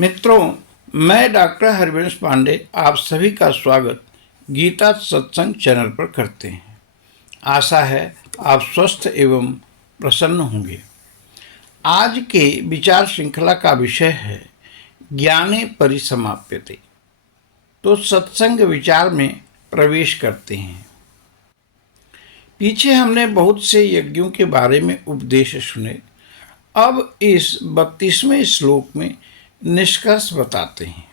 मित्रों, मैं डॉक्टर हरिवंश पांडे आप सभी का स्वागत गीता सत्संग चैनल पर करते हैं। आशा है आप स्वस्थ एवं प्रसन्न होंगे। आज के विचार श्रृंखला का विषय है ज्ञाने परिसमाप्यते। तो सत्संग विचार में प्रवेश करते हैं। पीछे हमने बहुत से यज्ञों के बारे में उपदेश सुने। अब इस 32वें श्लोक में निष्कर्ष बताते हैं।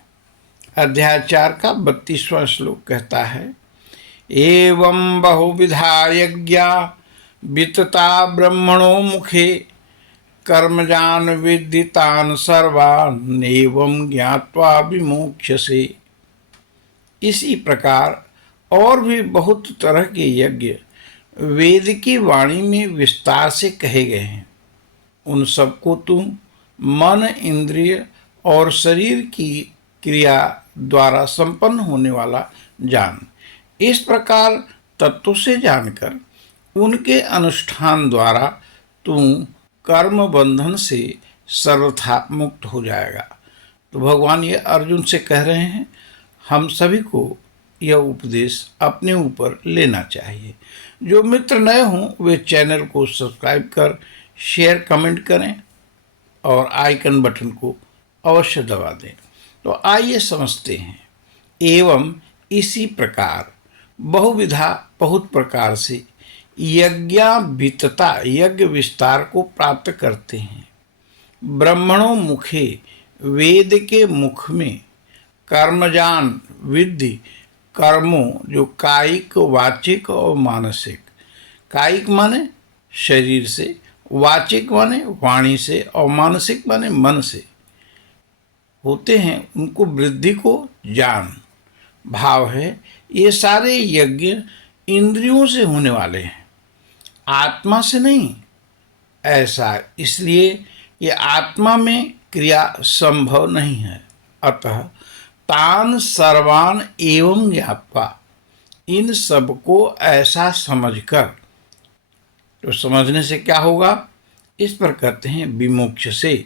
अध्याय 4 का 32वां श्लोक कहता है, एवं बहुविधा यज्ञा वितता ब्रह्मणो मुखे कर्मजान विदितान सर्वान् एवं ज्ञात्वा विमोक्ष्यसे। इसी प्रकार और भी बहुत तरह के यज्ञ वेद की वाणी में विस्तार से कहे गए हैं। उन सबको तुम मन, इंद्रिय और शरीर की क्रिया द्वारा संपन्न होने वाला जान। इस प्रकार तत्व से जानकर उनके अनुष्ठान द्वारा तुम कर्म बंधन से सर्वथा मुक्त हो जाएगा। तो भगवान ये अर्जुन से कह रहे हैं, हम सभी को यह उपदेश अपने ऊपर लेना चाहिए। जो मित्र नए हों वे चैनल को सब्सक्राइब कर शेयर कमेंट करें और आइकन बटन को अवश्य दबा दें। तो आइए समझते हैं। एवं इसी प्रकार बहुविधा बहुत प्रकार से यज्ञाभितता यज्ञ विस्तार को प्राप्त करते हैं। ब्रह्मणों मुखे वेद के मुख में कर्मजान विद्धि कर्मों जो कायिक वाचिक और मानसिक। कायिक माने शरीर से, वाचिक माने वाणी से और मानसिक माने मन से होते हैं, उनको वृद्धि को जान। भाव है ये सारे यज्ञ इंद्रियों से होने वाले हैं, आत्मा से नहीं। ऐसा इसलिए ये आत्मा में क्रिया संभव नहीं है। अतः तान सर्वान एवं ज्ञात्वा, इन सबको ऐसा समझकर। तो समझने से क्या होगा? इस पर कहते हैं विमोक्ष से,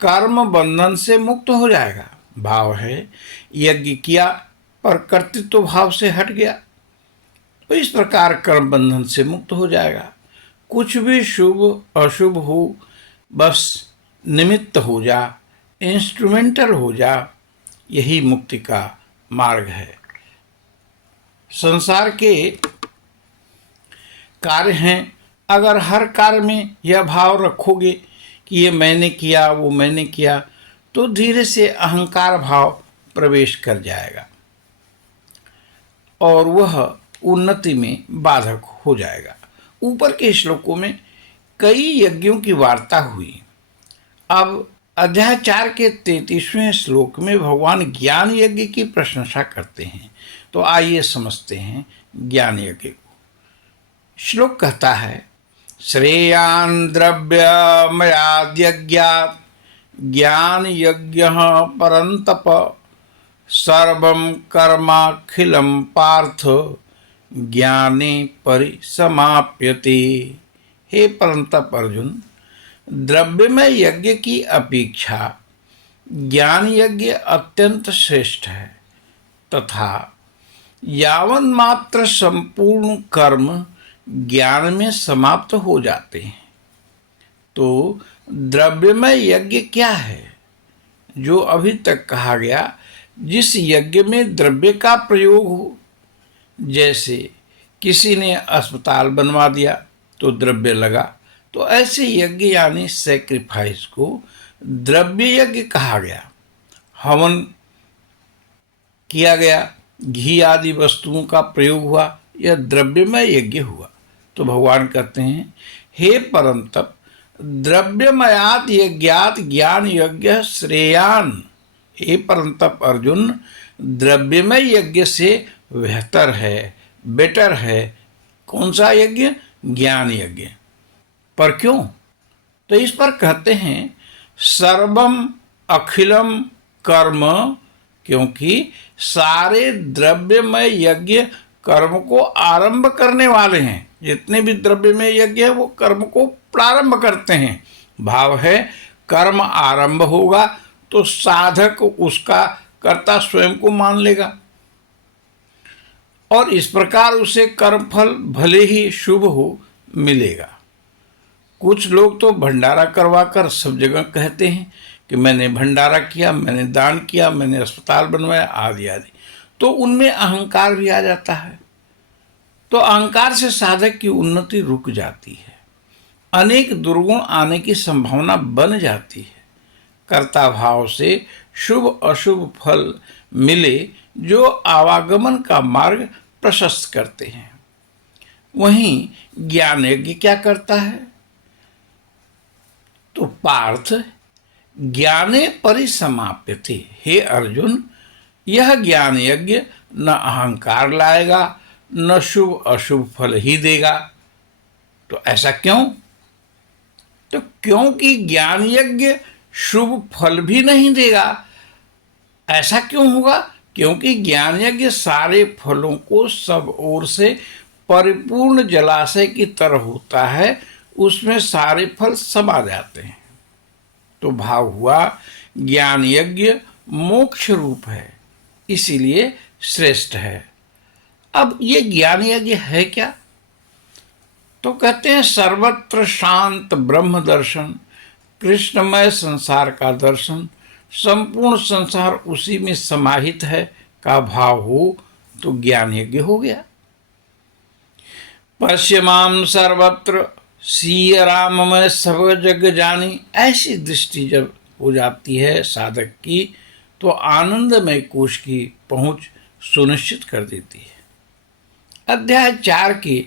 कर्म बंधन से मुक्त हो जाएगा। भाव है यज्ञ किया पर कर्तृत्व भाव से हट गया, तो इस प्रकार कर्म बंधन से मुक्त हो जाएगा। कुछ भी शुभ अशुभ हो, बस निमित्त हो जा, इंस्ट्रूमेंटल हो जा, यही मुक्ति का मार्ग है। संसार के कार्य हैं, अगर हर कार्य में यह भाव रखोगे कि ये मैंने किया वो मैंने किया, तो धीरे से अहंकार भाव प्रवेश कर जाएगा और वह उन्नति में बाधक हो जाएगा। ऊपर के श्लोकों में कई यज्ञों की वार्ता हुई। अब अध्याय 4 के 33वें श्लोक में भगवान ज्ञान यज्ञ की प्रशंसा करते हैं। तो आइए समझते हैं ज्ञान यज्ञ को। श्लोक कहता है, श्रेयान् द्रव्यमयाद्यज्ञात् ज्ञान यज्ञ परन्तप सर्वं कर्माखिलं पार्थ ज्ञाने परिसमाप्यते। हे परंतप अर्जुन, द्रव्यमय यज्ञ की अपेक्षा ज्ञान यज्ञ अत्यंत श्रेष्ठ है तथा यावन मात्र संपूर्ण कर्म ज्ञान में समाप्त हो जाते हैं। तो द्रव्यमय यज्ञ क्या है? जो अभी तक कहा गया, जिस यज्ञ में द्रव्य का प्रयोग हो। जैसे किसी ने अस्पताल बनवा दिया तो द्रव्य लगा, तो ऐसे यज्ञ यानी सैक्रिफाइस को द्रव्य यज्ञ कहा गया। हवन किया गया, घी आदि वस्तुओं का प्रयोग हुआ, यह द्रव्यमय यज्ञ हुआ। तो भगवान कहते हैं, हे परंतप, द्रव्यमयात यज्ञात ज्ञान यज्ञ श्रेयान। हे परंतप अर्जुन, द्रव्यमय यज्ञ से बेहतर है, बेटर है कौन सा यज्ञ? ज्ञान यज्ञ। पर क्यों? तो इस पर कहते हैं, सर्वम अखिलम कर्म, क्योंकि सारे द्रव्यमय यज्ञ कर्म को आरंभ करने वाले हैं। जितने भी द्रव्यमय यज्ञ है वो कर्म को प्रारंभ करते हैं। भाव है कर्म आरंभ होगा तो साधक उसका कर्ता स्वयं को मान लेगा और इस प्रकार उसे कर्मफल भले ही शुभ हो मिलेगा। कुछ लोग तो भंडारा करवाकर सब जगह कहते हैं कि मैंने भंडारा किया, मैंने दान किया, मैंने अस्पताल बनवाया, आदि आदि। तो उनमें अहंकार भी आ जाता है। तो अहंकार से साधक की उन्नति रुक जाती है, अनेक दुर्गुण आने की संभावना बन जाती है। कर्ता भाव से शुभ अशुभ फल मिले जो आवागमन का मार्ग प्रशस्त करते हैं। वहीं ज्ञान यज्ञ क्या करता है? तो पार्थ ज्ञाने परिसमाप्यते, हे अर्जुन, यह ज्ञान यज्ञ न अहंकार लाएगा न शुभ अशुभ फल ही देगा। तो ऐसा क्यों? तो क्योंकि ज्ञान यज्ञ शुभ फल भी नहीं देगा। ऐसा क्यों होगा? क्योंकि ज्ञान यज्ञ सारे फलों को सब ओर से परिपूर्ण जलाशय की तरह होता है, उसमें सारे फल समा जाते हैं। तो भाव हुआ ज्ञान यज्ञ मोक्ष रूप है, इसीलिए श्रेष्ठ है। अब ये ज्ञान यज्ञ है क्या? तो कहते हैं सर्वत्र शांत ब्रह्म दर्शन, कृष्णमय संसार का दर्शन, संपूर्ण संसार उसी में समाहित है का भाव हो तो ज्ञान यज्ञ हो गया। पश्यमाम सर्वत्र सीय राममय सब जग जानी, ऐसी दृष्टि जब हो जाती है साधक की तो आनंदमय कोश की पहुंच सुनिश्चित कर देती है। अध्याय 4 के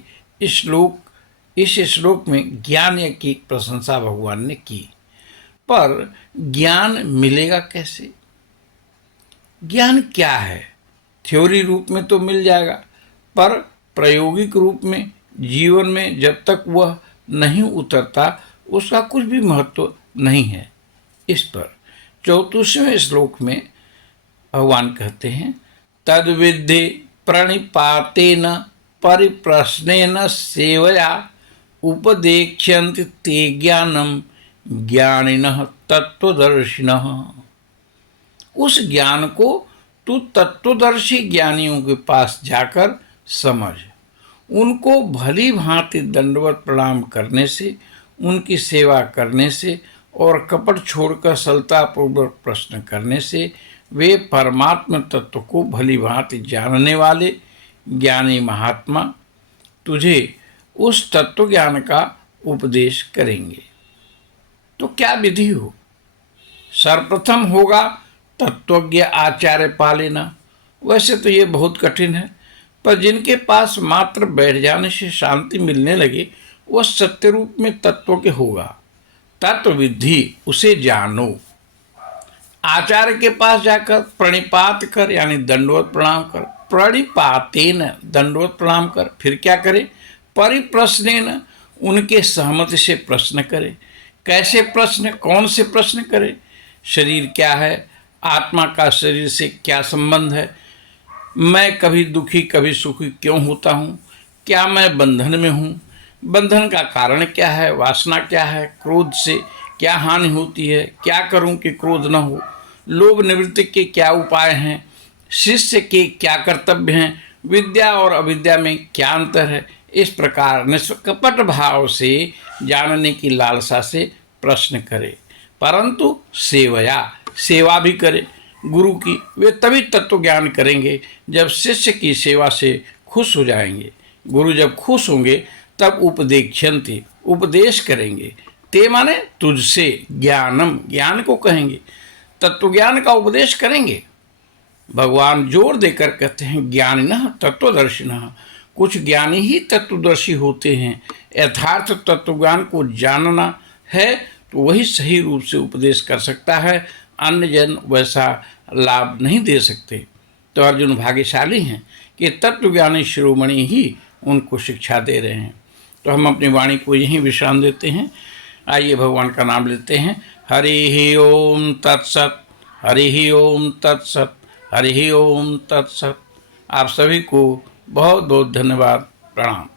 इस श्लोक में ज्ञान यज्ञ की प्रशंसा भगवान ने की, पर ज्ञान मिलेगा कैसे? ज्ञान क्या है? थ्योरी रूप में तो मिल जाएगा, पर प्रायोगिक रूप में जीवन में जब तक वह नहीं उतरता उसका कुछ भी महत्व नहीं है। इस पर 34वें श्लोक में भगवान कहते हैं, तद विद्धि प्रणिपातेन परिप्रश्नेन सेवया उपदेक्ष्यन्ति ते ज्ञानम ज्ञानिनः तत्वदर्शिनः। उस ज्ञान को तू तत्वदर्शी ज्ञानियों के पास जाकर समझ। उनको भली भांति दंडवत प्रणाम करने से, उनकी सेवा करने से और कपट छोड़कर सरलतापूर्वक प्रश्न करने से वे परमात्म तत्व को भली भांति जानने वाले ज्ञानी महात्मा तुझे उस तत्व ज्ञान का उपदेश करेंगे। तो क्या विधि हो? सर्वप्रथम होगा तत्वज्ञ आचार्य पा लेना। वैसे तो ये बहुत कठिन है, पर जिनके पास मात्र बैठ जाने से शांति मिलने लगे वह सत्य रूप में तत्व के होगा। तत्व विधि उसे जानो। आचार्य के पास जाकर प्रणिपात कर, यानी दंडवत प्रणाम कर। प्रणिपातेन दंडवत प्रणाम कर। फिर क्या करे? परिप्रश्नेन उनके सहमति से प्रश्न करे। कैसे प्रश्न? कौन से प्रश्न करे? शरीर क्या है? आत्मा का शरीर से क्या संबंध है? मैं कभी दुखी कभी सुखी क्यों होता हूँ? क्या मैं बंधन में हूँ? बंधन का कारण क्या है? वासना क्या है? क्रोध से क्या हानि होती है? क्या करूँ कि क्रोध न हो? लोभ निवृत्ति के क्या उपाय हैं? शिष्य के क्या कर्तव्य हैं? विद्या और अविद्या में क्या अंतर है? इस प्रकार निष्कपट भाव से जानने की लालसा से प्रश्न करे, परंतु सेवा भी करे गुरु की। वे तभी तत्व ज्ञान करेंगे जब शिष्य की सेवा से खुश हो जाएंगे। गुरु जब खुश होंगे तब उपदेक्ष्यन्ति उपदेश करेंगे। ते माने तुझसे, ज्ञानम ज्ञान को कहेंगे, तत्व ज्ञान का उपदेश करेंगे। भगवान जोर देकर कहते हैं ज्ञानिनः तत्वदर्शिनः। कुछ ज्ञानी ही तत्वदर्शी होते हैं। यथार्थ तत्व ज्ञान को जानना है तो वही सही रूप से उपदेश कर सकता है, अन्य जन वैसा लाभ नहीं दे सकते। तो अर्जुन भाग्यशाली हैं कि तत्वज्ञानी शिरोमणि ही उनको शिक्षा दे रहे हैं। तो हम अपनी वाणी को यहीं विश्राम देते हैं। आइए भगवान का नाम लेते हैं। हरि ओम तत्सत, हरि ओम तत्सत, हरि ओम तत्सत। आप सभी को बहुत बहुत धन्यवाद, प्रणाम।